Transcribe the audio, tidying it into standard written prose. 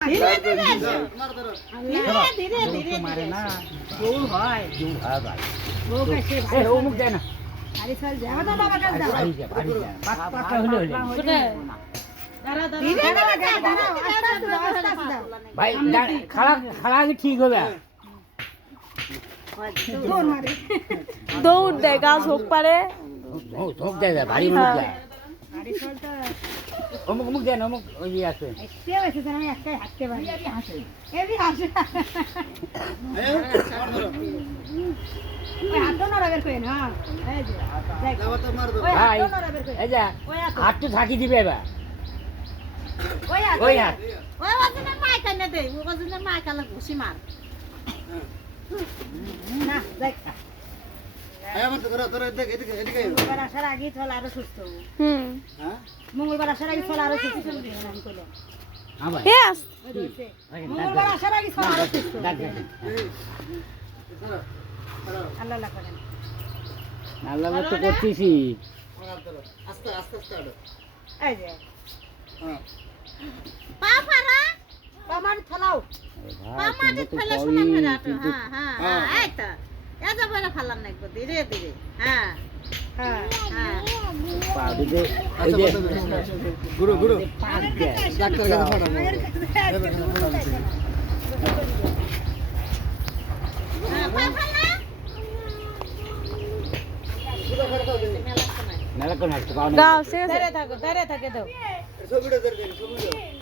ধীরে ধীরে মারে না জোর হয় ভাই ও কাছে ভাই ও মুখ দেয় না আরে চল যাও তো বাবা কাছে যাও বাড়ি যা পাঁচটা হলে ধীরে ভাই খালা খালা ঠিক হবে দৌড় দেয় গাছ হোক পারে ঝোঁক দেয় বাড়ি মুখ দেয় অমুক মুখ দেন অমুক ওই যে আছে আমি একটাই হাঁটতে পারি এবি হাসে ওই হাতটা না রাবের কই না এই যে দেখ ভাই এই যে হাত তো থাকি দিবে এবার ওই হাত ওই হাত ওই ওজনে মাই কানে দে ও ওজনে মাই কালে ঘুষি মার না দেখ মঙ্গলবার আসার আগে চল আরো সুস্থ হবো মঙ্গলবার আসার আগে চল আরো সুস্থ হবো আমি কইলাম হ্যাঁ ভাই ইয়েস মঙ্গলবার আসার আগে চল আরো সুস্থ আল্লাহ আল্লাহ করেন আল্লাহ তো করতেছি এই যে পাপারা পামার ফলাও পামার ফলা শোনা মেরা তো হ্যাঁ হ্যাঁ এই তো এত বড় ফলাম না একটু ধীরে ধীরে হ্যাঁ হ্যাঁ হ্যাঁ পাউডিতে এই যে গুরু গুরু ডাক্তার কাছে পাঠাবো হ্যাঁ পাপারা মেলা কোন একটা পাও না গাও সে ধরে থাকে দাও ছবিটা ধরে ছবিটা